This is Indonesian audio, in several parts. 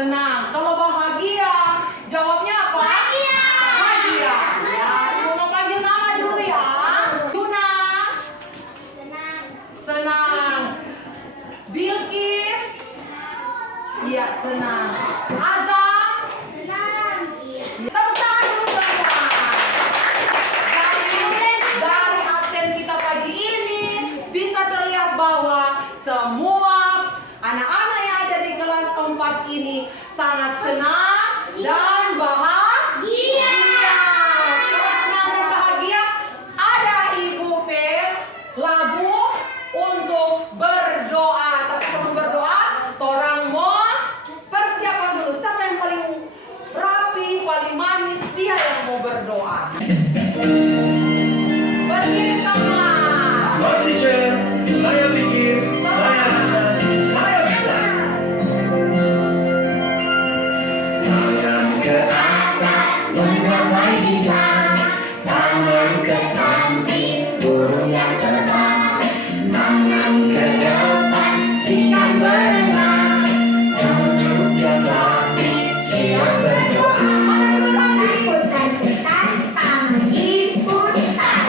Senang. Kalau bahagia, jawabnya apa? Bahagia. Bahagia. Ya, Ibu mau panggil nama dulu ya. Yuna. Senang. Senang. Bilkis. Iya, senang. Azam. Senang. Tepuk tangan dulu semua. Dari absen kita pagi ini bisa terlihat bahwa semua anak-anak yang ada di kelas 4 ini sangat senang dan bahagia. Kalau senang dan bahagia, ada Ibu P lagu untuk berdoa. Tapi sebelum berdoa, orang mau persiapan dulu. Siapa yang paling rapi, paling manis, dia yang mau berdoa. Berdiri semua. Smart teacher, saya pikir, saya rasa, saya bisa. Tangan ke atas, menggapai bintang. Tangan ke samping, burung yang terbang. Tangan ke depan, ikan berenang. Tunjukkan lapis, siap berdoa. Ikutan-ikutan, tangan ikutan.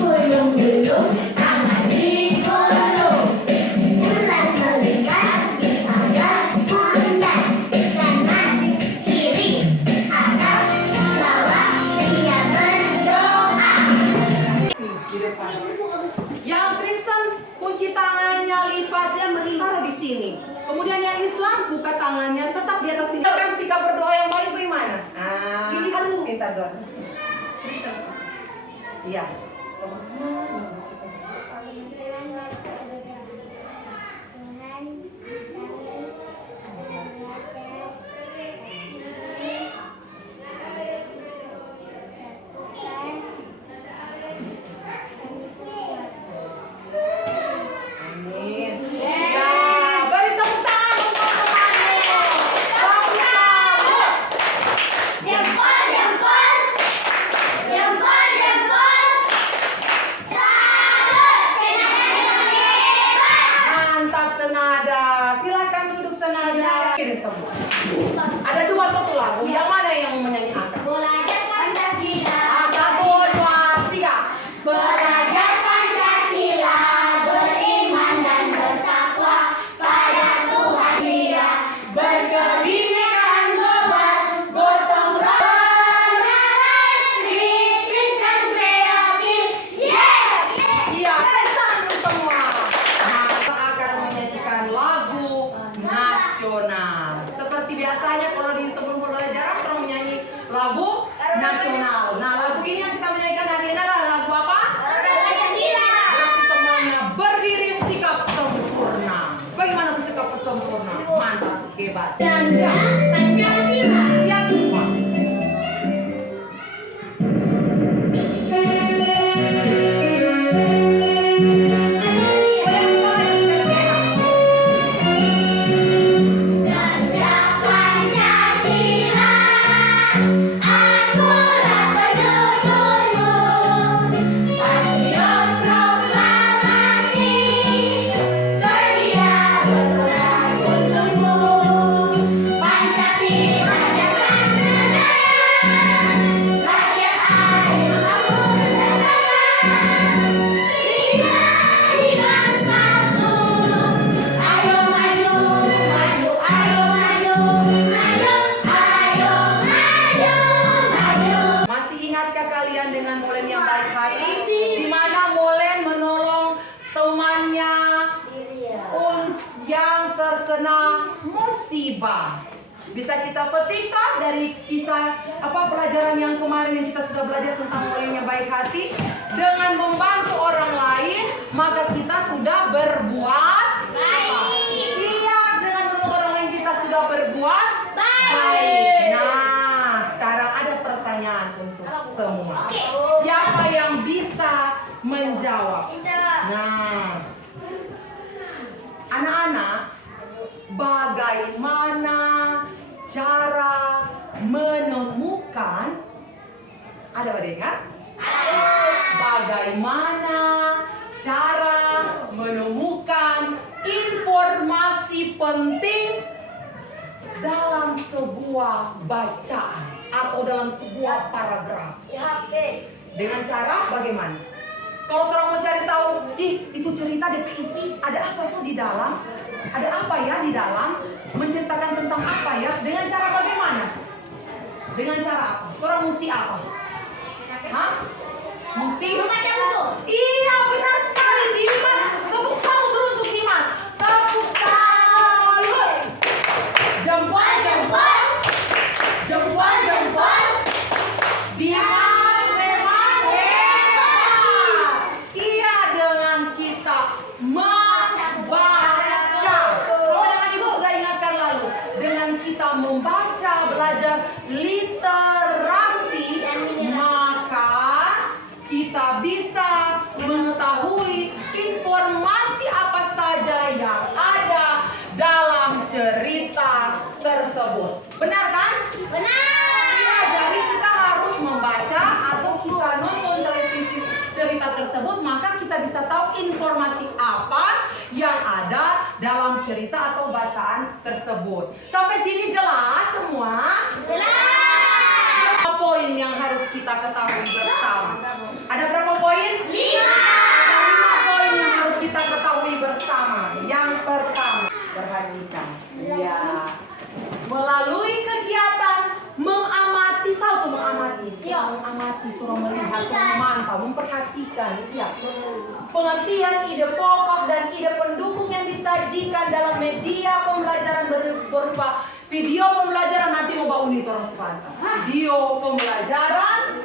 Gulung-gulung, tangan digulung. Bulan melingkar di atas bulan. Kanan, kiri, atas, bawah, siap berdoa. Di depan. Yang Kristen kunci tangannya lipatnya taruh di sini. Kemudian yang Islam buka tangannya tetap di atas sini. Kan sikap berdoa yang paling bagaimana? Aduh, minta doa. Kristen. Iya. Amin. Ya, beri tepuk tangan untuk temanmu. Bagus. Jempol, jempol. Jempol, jempol. Salut, senada yang hebat. Mantap senada. Silakan duduk senada. Ini semua. Ada 2 satu lagu. Yang mana yang menyanyikan? Belajar Pancasila. 1, 2, 3. Belajar Pancasila, beriman dan bertakwa pada Tuhan Dia, berkebinekaan global, gotong royong, kritis dan kreatif. Yes! Iya, tangan semua. Nah, kita akan menyanyikan lagu nasional. Seperti biasanya kalau di sebelum pembelajaran kita menyanyi lagu nasional. Nah, lagu ini yang kita menyanyikan hari ini adalah lagu apa? Pancasila. Berarti semuanya berdiri sikap sempurna. Bagaimana tuh sikap sempurna? Mantap, hebat. Bangga Pancasila. Siap semua. Bangga Pancasila, akulah penuturmu, patriot proklamasi, sedia berkorban untukmu. Pancasila dasar negara, rakyat ayo kamu bersama-sama, di bersatu. Ayo maju, maju, ayo maju, maju, ayo maju, maju. Masih ingatkah kalian dengan Molen yang baik hati? Di mana Molen menolong temannya yang terkena musibah. Bisa kita petikkan dari kisah pelajaran yang kemarin yang kita sudah belajar tentang Molen yang baik hati. Dengan membantu orang lain, maka kita sudah berbuat Baik. Iya, dengan menolong orang lain kita sudah berbuat Baik. Nah, sekarang ada pertanyaan untuk semua. Oke. Siapa yang bisa menjawab? Nah, anak-anak, bagaimana cara menemukan? Ada pada ingat? Bagaimana cara menemukan informasi penting dalam sebuah bacaan atau dalam sebuah paragraf. Dengan cara bagaimana? Kalau orang mau cari tahu, itu cerita DP isi, ada apa so di dalam? Ada apa ya di dalam? Menceritakan tentang apa ya? Dengan cara bagaimana? Dengan cara apa? Orang mesti apa? Hah? Mesti Membaca buku. Iya, benar sekali, Dimas. Tepuk tangan dulu untuk Dimas. Tepuk tangan. Jempol, jempol. Jempol, jempol. Dimas memang hebat. Iya, dengan kita membaca. Oh, dengan Ibu sudah ingatkan lalu. Dengan kita membaca, belajar literasi, maka kita bisa mengetahui informasi apa saja yang ada dalam cerita tersebut. Benar kan? Benar. Iya, jadi kita harus membaca atau kita nonton televisi cerita tersebut, maka kita bisa tahu informasi apa yang ada dalam cerita atau bacaan tersebut. Sampai sini jelas semua? Jelas. Apa poin yang harus kita ketahui bersama? Ada berapa poin? 5. Ada 5 poin yang harus kita ketahui bersama. Yang pertama, perhatikan. Ya. Melalui kegiatan mengamati, tahu tuh mengamati? Iya. Mengamati, turun melihat, memantau, memperhatikan. Ya. Pengertian ide pokok dan ide pendukung yang disajikan dalam media pembelajaran berupa video pembelajaran, nanti mau bawa nih orang sepantang. Video pembelajaran,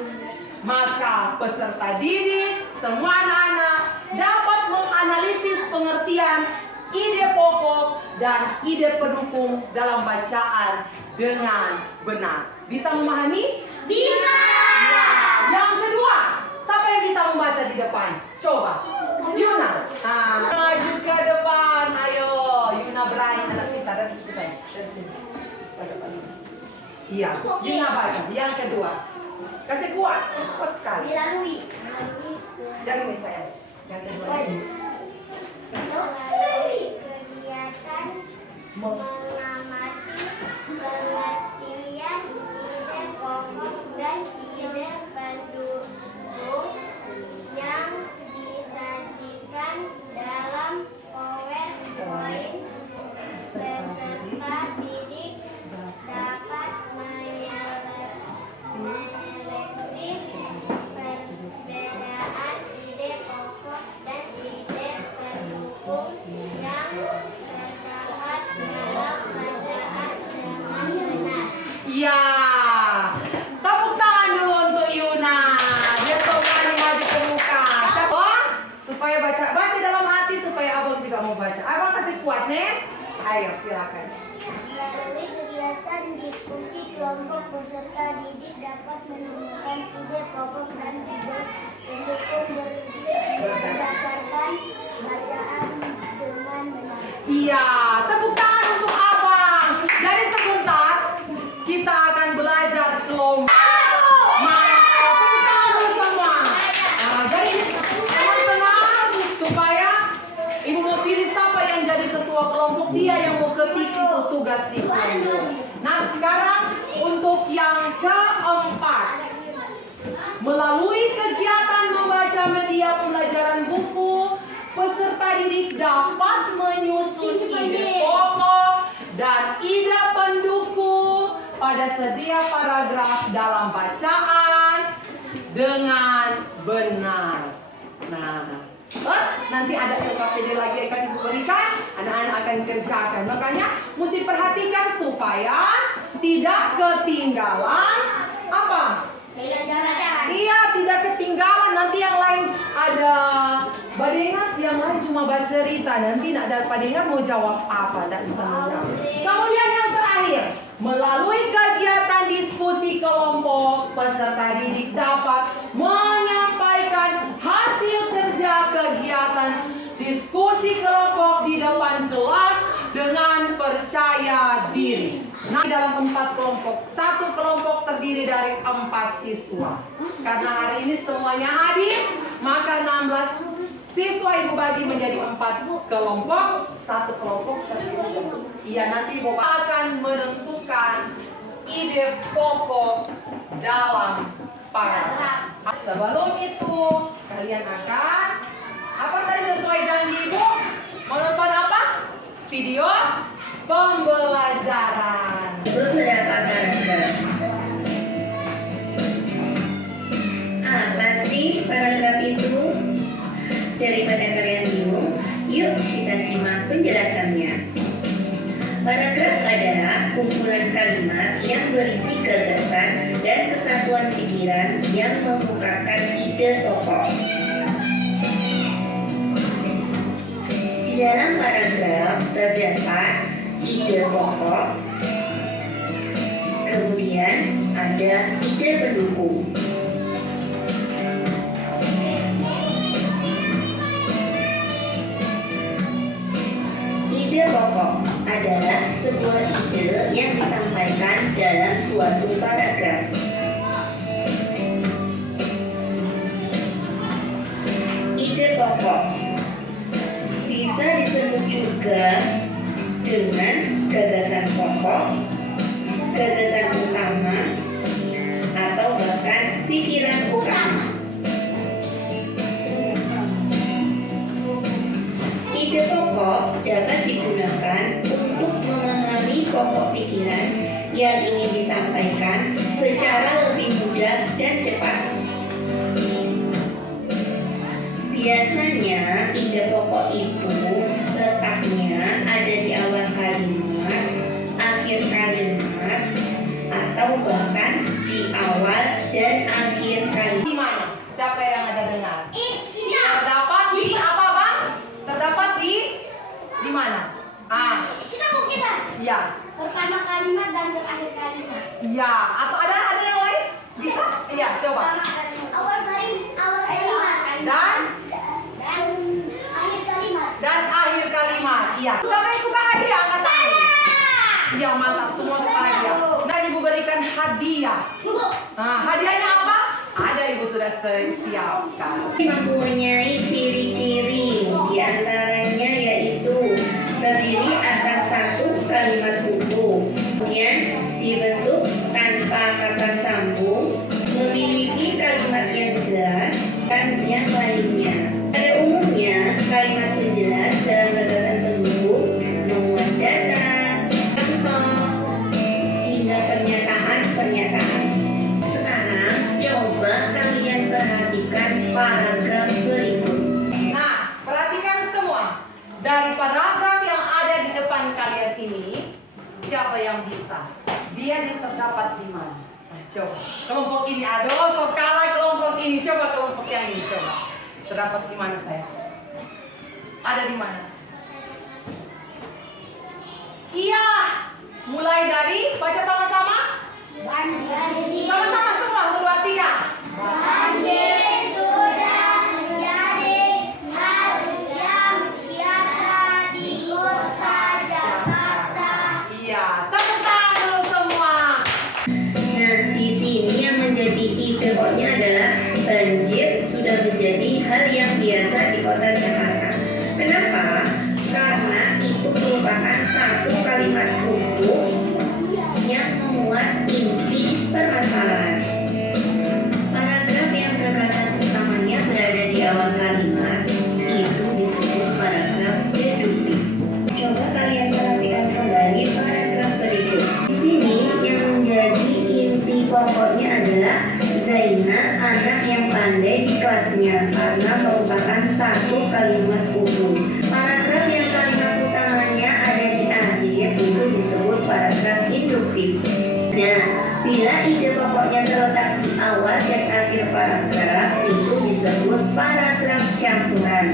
maka peserta didik, semua anak-anak dapat menganalisis pengertian ide pokok dan ide pendukung dalam bacaan dengan benar. Bisa memahami? Bisa. Ya. Yang kedua, siapa yang bisa membaca di depan? Coba. Yuna. Nah, maju ke depan. Ayo, Yuna berani. Anak kita dari situ saja. Dari sini. Iya, Yuna baca. Yang kedua. Kasih kuat sekali. Dilalui. Yang ini saya. Yang kedua ini. Melalui kegiatan mengamati pengertian ide pokok dan ide pendukung yang disajikan dalam PowerPoint, peserta didik dapat menyeleksi perbedaan ide pokok dan ide pendukung yang terdapat dalam bacaan dengan benar. Iya. Tepuk tangan dulu untuk Yuna. Dia berani maju ke muka. Abang, supaya baca dalam hati supaya abang juga mau baca. Abang kasih kuat nih. Ayo, silakan. Melalui kegiatan diskusi kelompok, peserta didik dapat menemukan ide pokok dan ide pendukung berdasarkan bacaan dengan benar. Iya, tepuk tangan untuk abang. Jadi sebentar kita akan belajar kelompok. Tepuk tangan dulu semua. Nah, jadi tenang supaya ibu mau pilih siapa yang jadi ketua kelompok, dia yang mau ketik itu tugas di kelompok. Nah, sekarang untuk yang keempat. Melalui kegiatan membaca media pembelajaran buku, peserta didik dapat menyusun ide pokok dan ide pendukung pada setiap paragraf dalam bacaan dengan benar. Nah, nanti ada LKPD lagi akan ibu berikan, anak-anak akan kerjakan. Makanya mesti perhatikan supaya tidak ketinggalan apa? Iya, tidak ketinggalan. Nanti yang lain ada badengan, yang lain cuma baca cerita. Nanti nak ada badengan mau jawab apa? Tidak bisa menjawab. Kemudian yang terakhir, melalui kegiatan diskusi kelompok, peserta didik dapat menyampaikan hasil kerja kegiatan diskusi kelompok di depan kelas dengan percaya diri. Nah, dalam 4 kelompok, satu kelompok terdiri dari 4 siswa. Karena hari ini semuanya hadir, maka 16 Siswa ibu bagi menjadi 4 kelompok, 1 kelompok 1 kelompok. Iya, nanti Bapak akan menentukan ide pokok dalam paragraf. Sebelum itu, kalian akan apa tadi sesuai janji ibu? Menonton apa? Video pembelajaran. Beberapa paragraf. Apa sih paragraf itu? Daripada kalian bingung, yuk kita simak penjelasannya. Paragraf adalah kumpulan kalimat yang berisi gagasan dan kesatuan pikiran yang mengungkapkan ide pokok. Di dalam paragraf terdapat ide pokok, kemudian ada ide pendukung. Ide pokok adalah sebuah ide yang disampaikan dalam suatu paragraf. Ide pokok bisa disebut juga dengan gagasan pokok, gagasan utama, atau bahkan pikiran utama. Ide pokok dapat digunakan untuk memahami pokok pikiran yang ingin disampaikan secara lebih mudah dan cepat. Biasanya ide pokok itu letaknya ada di awal kalimat, akhir kalimat, atau bahkan di awal dan akhir kalimat. Di mana? Siapa yang ada dengar? Terdapat di apa, Bang? Terdapat di mana? Kita bukan. Iya. Pertama kalimat dan terakhir kalimat. Iya, atau ada yang lain? Bisa? Iya, coba. Awal kalimat. Dan akhir kalimat. akhir kalimat. Iya. Siapa yang suka hadiah? Angkat tangan. Iya, mantap, semua suka hadiah. Nah, Ibu berikan hadiah. Nah, hadiahnya apa? Ada, Ibu sudah siapkan. Mempunyai ciri-ciri, diantaranya yaitu terdiri atas satu kalimat utuh, kemudian dibentuk tanpa kata sambung, memiliki kalimat yang jelas, dan yang lainnya. Pada umumnya, kalimat penjelas dalam gagasan pendukung memuat data, contoh, hingga pernyataan-pernyataan. Sekarang, coba kalian perhatikan paragraf berikut. Nah, perhatikan semua. Dari paragraf yang ada di depan kalian ini, siapa yang bisa? Dia yang terdapat di mana? Nah, coba. Kelompok ini, aduh, sok kalah kelompok ini. Coba kelompok yang ini, coba. Terdapat di mana saya? Ada di mana? Iya. Mulai dari, baca sama-sama. Sama-sama semua, 1, 2, 3. Banjir sudah menjadi hal yang biasa di kota Jakarta. Iya, tepuk tangan dulu semua. Nah, di sini yang menjadi ide pokoknya adalah banjir sudah menjadi hal yang biasa di kota Jakarta. Kenapa? Karena itu merupakan satu kalimat utuh yang memuat inti permasalahan. Paragraf yang gagasan utamanya berada di awal kalimat itu disebut paragraf deduktif. Coba kalian perhatikan kembali paragraf berikut. Di sini yang menjadi inti pokoknya adalah Zaina anak yang pandai di kelasnya karena merupakan satu kalimat utuh. Paragraf yang kalimat utamanya ada di akhir itu disebut paragraf induktif. Nah, bila ide pokoknya terletak di awal dan akhir paragraf itu disebut paragraf campuran.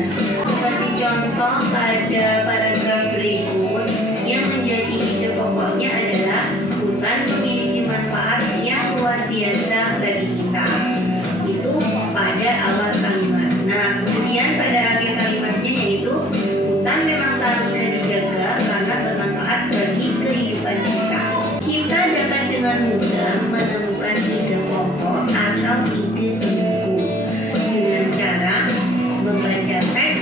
Seperti contoh pada paragraf berikut yang menjadi ide pokoknya adalah hutan memiliki manfaat yang luar biasa bagi kita. Itu pada awal kalimat. Nah, kemudian pada akhir kalimatnya yaitu hutan memang seharusnya dijaga karena bermanfaat bagi kehidupan kita. Kita dapat dengan mudah menemukan ide pokok atau ide pendukung dengan cara membaca teks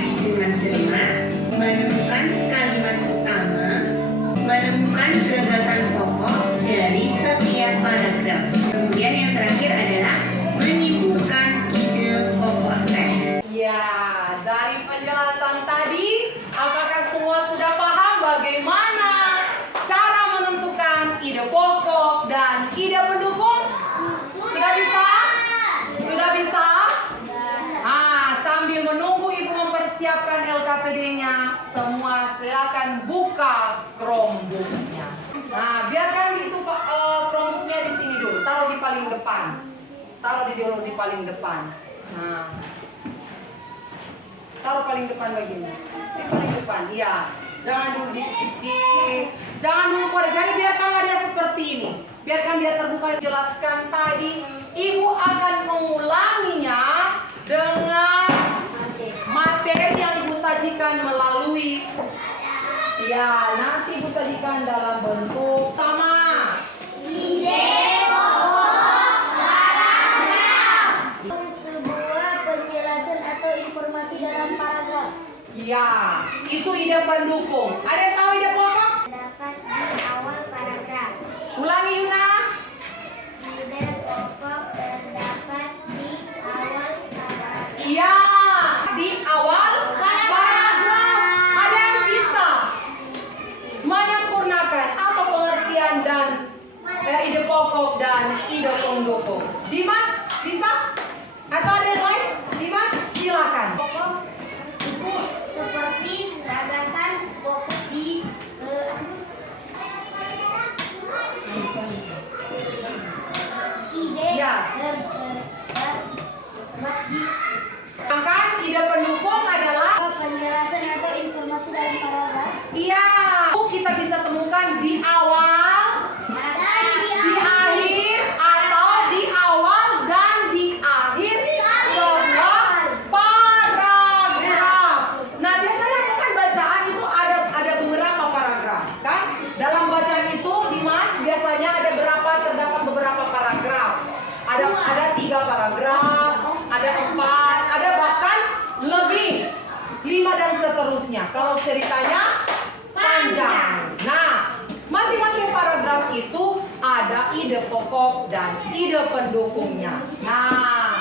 semua silakan buka Chromebook-nya. Nah, biarkan itu Chromebook-nya di sini dulu, taruh di paling depan. Taruh di paling depan. Nah, taruh paling depan begini. Di paling depan, iya. Jangan dulu jangan dulu keluar. Jadi biarkanlah dia seperti ini. Biarkan dia terbuka. Jelaskan tadi, Ibu akan mengulanginya dengan materi yang Ibu sajikan melalui, ya, nanti Ibu sajikan dalam bentuk sama. Ide pokok paragraf. Sebuah penjelasan atau informasi dalam paragraf. Ya, itu ide pendukung. Ada yang tahu ide pokok? Terdapat di awal paragraf. Ulangi Yuna. Ide pokok terdapat di awal paragraf. Iya, di awal paragraf. Ada yang bisa menyempurnakan apa pengertian dan ide pokok dan ide pendukung. Dimas, bisa? Atau ada yang lain? Dimas, silakan. Pokok itu seperti gagasan pokok di ide Ya. tersebar di Sedangkan ide pendukung adalah, penjelasan atau informasi dalam paragraf iya, kita bisa temukan di awal, dan di akhir, atau di awal dan di akhir sebuah paragraf. Nah, biasanya kan bacaan itu ada beberapa paragraf, kan? Dalam bacaan itu, Dimas, biasanya terdapat beberapa paragraf. Ada 3 paragraf, ada 4, ada bahkan lebih 5 dan seterusnya. Kalau ceritanya panjang. Nah, masing-masing paragraf itu ada ide pokok dan ide pendukungnya. Nah,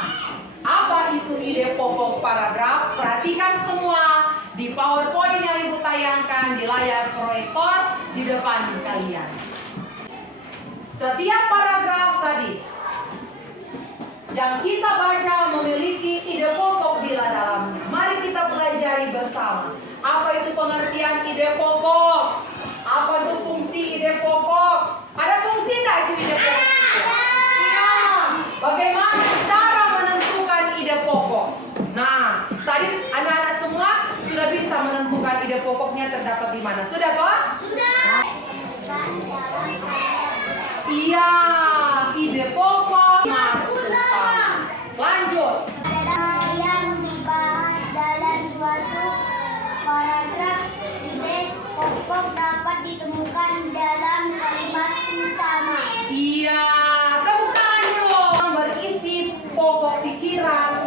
apa itu ide pokok paragraf? Perhatikan semua di PowerPoint yang Ibu tayangkan di layar proyektor di depan kalian. Setiap paragraf tadi yang kita baca memiliki ide pokok di dalamnya. Mari kita pelajari bersama. Apa itu pengertian ide pokok? Apa itu fungsi ide pokok? Ada fungsi enggak itu ide pokok? Iya. Bagaimana cara menentukan ide pokok? Nah, tadi anak-anak semua sudah bisa menentukan ide pokoknya terdapat di mana. Sudah toh? sudah Iya, ide pokok utama. Lanjut. yang dibahas dalam suatu paragraf. Ide pokok dapat ditemukan dalam kalimat utama. Iya, tepuk tangan dong. Berisi pokok pikiran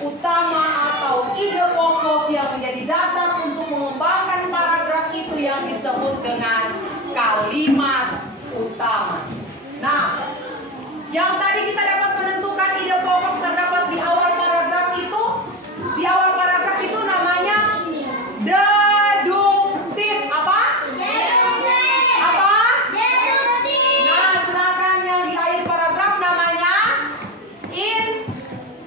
utama atau ide pokok yang menjadi dasar untuk mengembangkan paragraf itu yang disebut dengan kalimat utama. Nah, yang tadi kita dapat menentukan ide pokok terdapat di awal paragraf itu, namanya deduktif. Apa? Apa? Nah, sedangkan yang di akhir paragraf namanya induktif.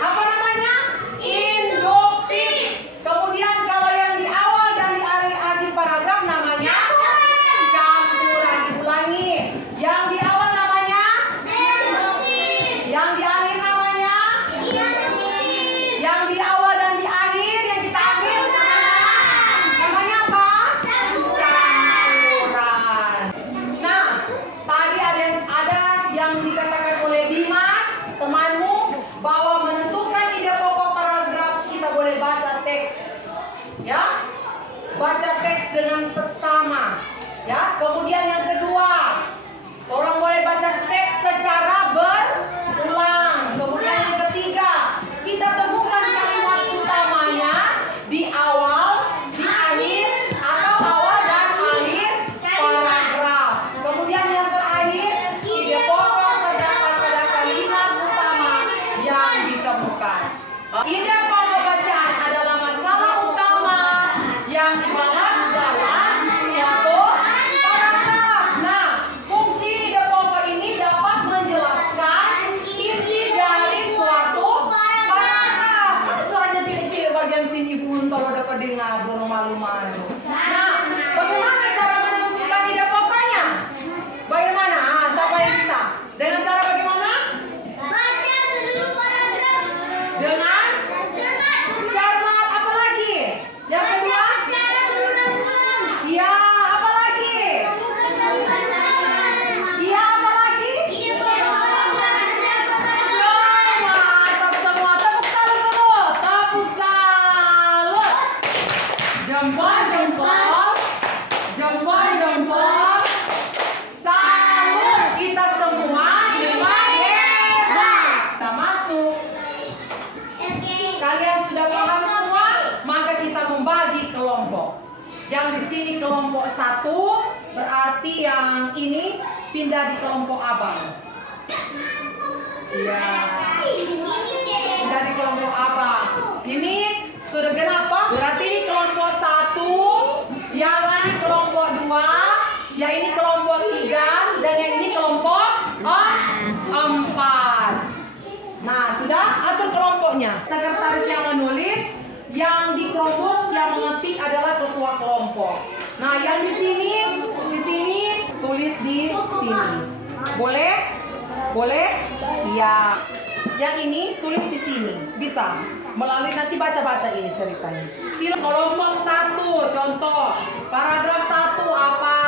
Apa namanya? Induktif. Kemudian kalau yang di awal dan di akhir paragraf namanya campuran. Diulangi. Yang di awal namanya, yang di akhir namanya, yang di awal dan di akhir, yang kita ambil namanya apa? Campuran. Nah, tadi ada yang dikatakan oleh Dimas, temanmu, bahwa menentukan ide pokok paragraf kita boleh baca teks, ya, baca teks dengan seksama, ya. Kemudian yang kedua, orang boleh baca teks secara berulang. Kemudian yang ketiga, kita temukan kalimat utamanya di awal, di akhir, atau awal dan akhir paragraf. Kemudian yang terakhir, ide pokok terdapat pada kalimat utama yang ditemukan. Ide pokok bacaan adalah masalah utama yang dibahas dalam suatu paragraf. Nah, fungsi ide pokok ini pensin ibu kalau dapat dengar rumah-rumah. Nah, bagaimana cara menentukan ide pokoknya? Bagaimana? Siapa yang bisa? Dengan cara bagaimana? Baca seluruh paragraf. Dengan cermat. Apa lagi? Yang Baca kedua? secara berulang-ulang. Iya, apa lagi? Temukan kalimat. Iya, apa lagi? Ide pokok paragraf. Mantap semua. Tepuk salut dulu. Tepuk salut. Jempol, jempol. Jempol, jempol. Salut kita semua. Hebat, hebat. Kita masuk. Oke. Kalian sudah paham semua? Maka kita membagi kelompok. Yang di sini kelompok 1 berarti yang ini pindah di kelompok abang. Iya. Pindah di kelompok abang. Ini sudah genap toh? Berarti ini kelompok 1, yang ini kelompok 2, yang ini kelompok 3, dan yang ini kelompok 4. Nah, sudah atur kelompoknya. Sekretaris yang menulis, yang di kelompok yang mengetik adalah ketua kelompok. Nah, yang di sini tulis di sini. Boleh? Boleh? Iya. Yang ini tulis di sini. Bisa. Melalui nanti baca-baca ini ceritanya. Sila kelompok 1, contoh. Paragraf 1 apa?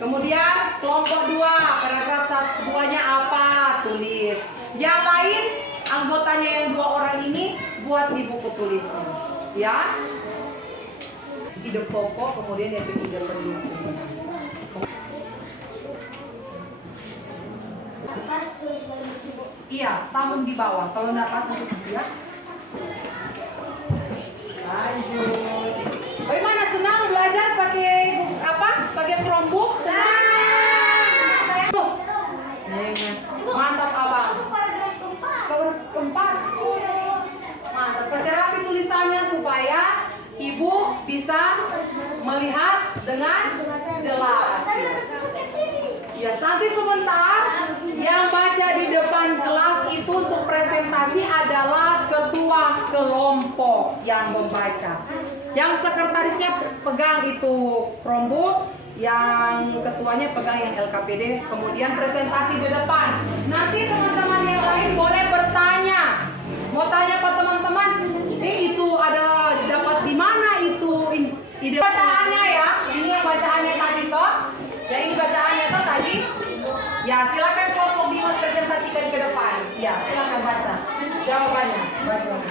Kemudian kelompok 2, paragraf 2-nya apa? Tulis. Yang lain, anggotanya yang 2 orang ini buat di buku tulisnya. Ya. Ide pokok, kemudian yang ide pendukung. Pas tulis bagus Ibu. Iya, sambung di bawah. Kalau nggak pas nanti satu ya. Lanjut. Bagaimana, senang belajar pakai apa? Pakai Chromebook? Senang. Tuh. Mantap abang. Masuk paragraf keempat. Keempat. Mantap. Kasih rapi tulisannya supaya ibu bisa melihat dengan jelas. Ya, nanti sebentar yang baca di depan kelas itu untuk presentasi adalah ketua kelompok yang membaca. Yang sekretarisnya pegang itu Chromebook, yang ketuanya pegang yang LKPD, kemudian presentasi di depan. Nanti teman-teman yang lain boleh bertanya. Mau tanya apa teman-teman? Itu ada dapat di mana itu ide bacaannya ya? Ini yang bacaannya tadi toh. Ya, ini bacaannya toh tadi. Ya, silakan kelompok Dimas presentasikan ke depan. Ya, silakan baca. Jawabannya. Baca.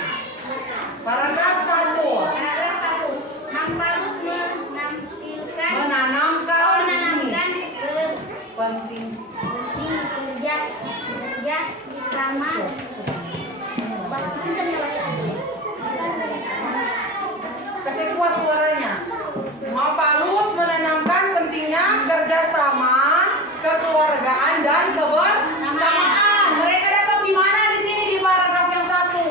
Paragraf 1. Paragraf 1. Mampalus menanamkan Penting. kerja sama Kasih kuat suaranya. Mapalus menanamkan pentingnya kerjasama, kekeluargaan dan kebersamaan. Mereka dapat di mana di sini di paragraf yang 1?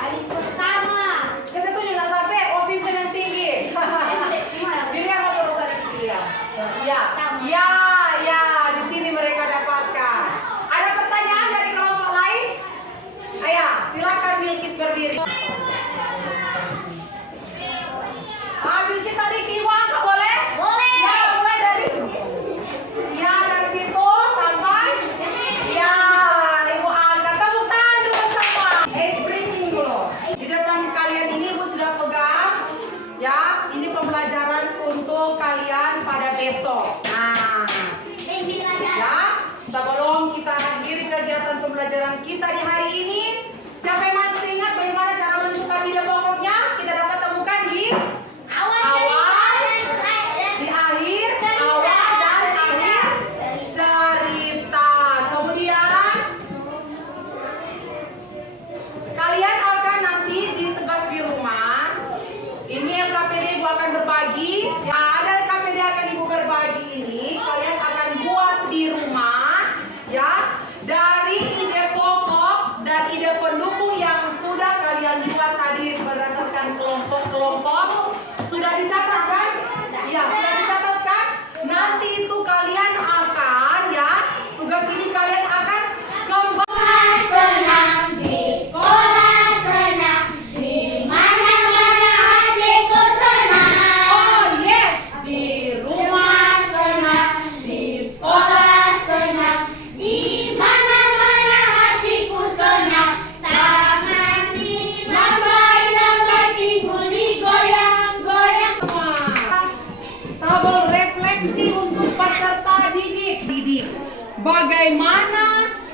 hari pertama. Kasih tuh nggak sampai. Oh, Vincent yang tinggi. Dilihat apa tadi? Iya. Iya. Ya, ya. Di sini mereka dapatkan. Ada pertanyaan dari kelompok lain? Ayo, silakan Bilkis berdiri. Bilkis tadi kiwang, nggak boleh? Boleh. Ya, mulai dari. Ya, dari situ sampai. Ya, Ibu angkat. Tepuk tangan juga semua. Sprinting dulu. Di depan kalian ini Ibu sudah pegang. Ya, ini pembelajaran untuk kalian pada besok. Nah, ya, sebelum kita akhiri kegiatan pembelajaran kita di hari ini, siapa yang masih ingat bagaimana cara menentukan ide pokoknya? Kita dapat temukan di awal, di akhir, awal dan akhir cerita. Kemudian kalian akan nanti ditugas di rumah. Ini LKPD Ibu akan berbagi. Ya, ada LKPD akan Ibu berbagi ini. Kalian akan buat di rumah, ya, dari ide pokok dan ide pendukung yang sudah kalian buat tadi berdasarkan kelompok-kelompok. Sudah dicatat kan? Ya, sudah dicatat kan? Nanti itu kalian akan, ya, tugas ini kalian akan kembali. Senang di sekolah, senang di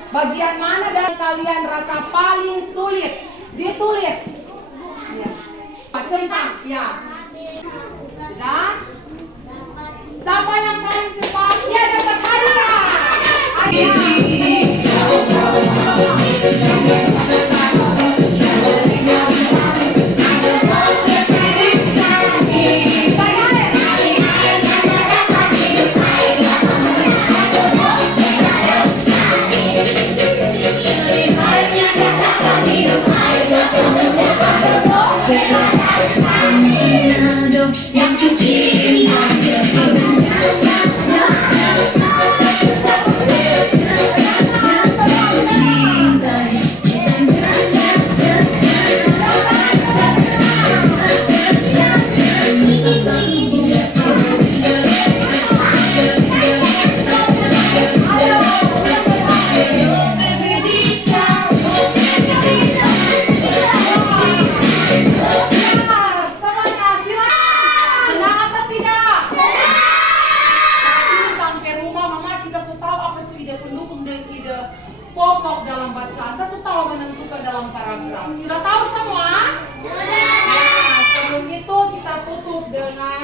Bagian mana dari kalian rasa paling sulit? Ditulis. Ya. Centang, ya. Dan siapa yang paling cepat? Dia dapat hadiah. Pokok dalam bacaan, kita sudah tahu menentukan dalam paragraf. Sudah tahu semua? Sudah. Nah, sebelum itu kita tutup dengan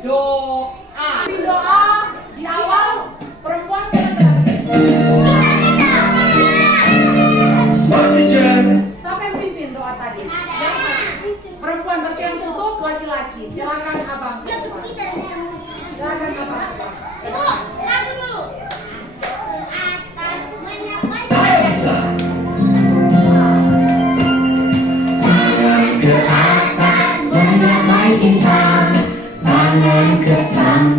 doa. Doa di awal perempuan Smart teacher. siapa yang pimpin doa tadi? Perempuan berarti yang tutup laki-laki. Silakan abang. Silakan abang. Ibu, silakan dulu. Atas menyampaikan. Bisa. Tangan ke atas menyamai bintang, tangan ke samping